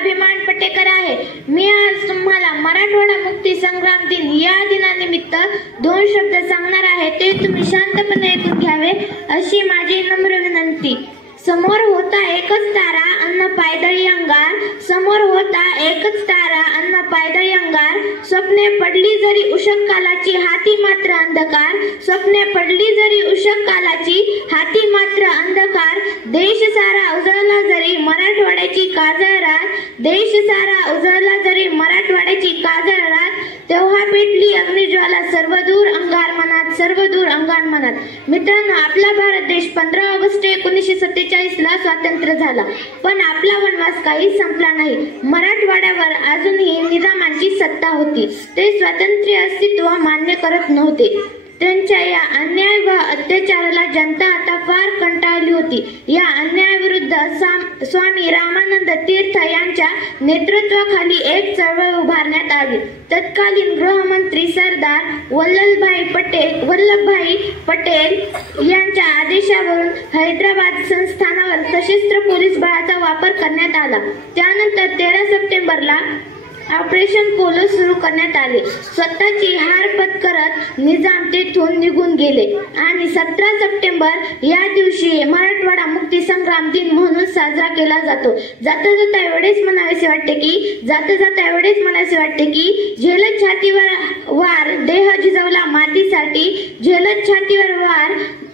अभिमान पटेकर आहे। मी आज तुम्हाला मराठवाडा मुक्ती संग्राम दिन या दिनानिमित्त 2 शब्द सांगणार आहे, ते तुम्ही शांतपणे ऐकून घ्यावे अशी माझी नम्र विनंती। समोर होता एकच तारा अन्न पायदळी अंगार, समोर होता एकच तारा अन्न पायदळी अंगार, स्वप्ने पडली जरी उषक कालाची हाती मात्र अंधकार, स्वप्ने पडली जरी उषक कालाची हाती मात्र अंधकार, देश सारा उजळला जरी मराठवाड्याची काजळ रात, देश सारा उजळला जरी मराठवाड्याची काजळ रात, तेव्हा पेटली अग्निज्वाला सर्वदूर अंगार मनात, सर्वदूर अंगार मनात। मित्रांनो, आपला भारत देश 15 ऑगस्ट 1947 ला स्वातंत्र्य झाला, पण आपला वनवास काही संपला नाही। मराठवाड्यावर अजूनही निजामांची सत्ता होती। ते स्वातंत्र्य अस्तित्व मान्य करत नव्हते। त्यांच्या या अन्याय व अत्याचाराला जनता आता फार कंटाळली होती। या अन्यायाविरुद्ध स्वामी रामानंद तीर्थ यांच्या नेतृत्वाखाली एक चळवळ उभारण्यात आली। तत्कालीन गृहमंत्री सरदार वल्लभभाई पटेल यांच्या आदेशावरून हैदराबाद संस्थानावर सशस्त्र पोलीस बळाचा वापर करण्यात आला। त्यानंतर 13 सप्टेंबरला ऑपरेशन पोलो सुरू करण्यात आले। स्वतःची हार पत्करत निजाम तेथून निघून गेले आणि 17 सप्टेंबर या दिवशी मराठवाडा मुक्ती संग्राम दिन म्हणून साजरा केला जातो। जाता जाता एवढेच म्हणावेसे वाटते की झेलत छातीवर वार देह झिजवला मातीसाठी, झेलत छातीवर वार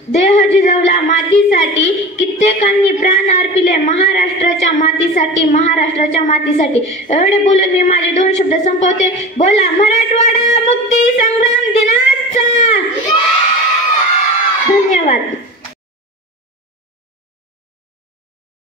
देह झिजवला मातीसाठी, कित्येकांनी प्राण अर्पिले महाराष्ट्राच्या मातीसाठी, महाराष्ट्राच्या मातीसाठी। एवढे बोलून मी माझे 2 शब्द संपवते। बोला मराठवाडा।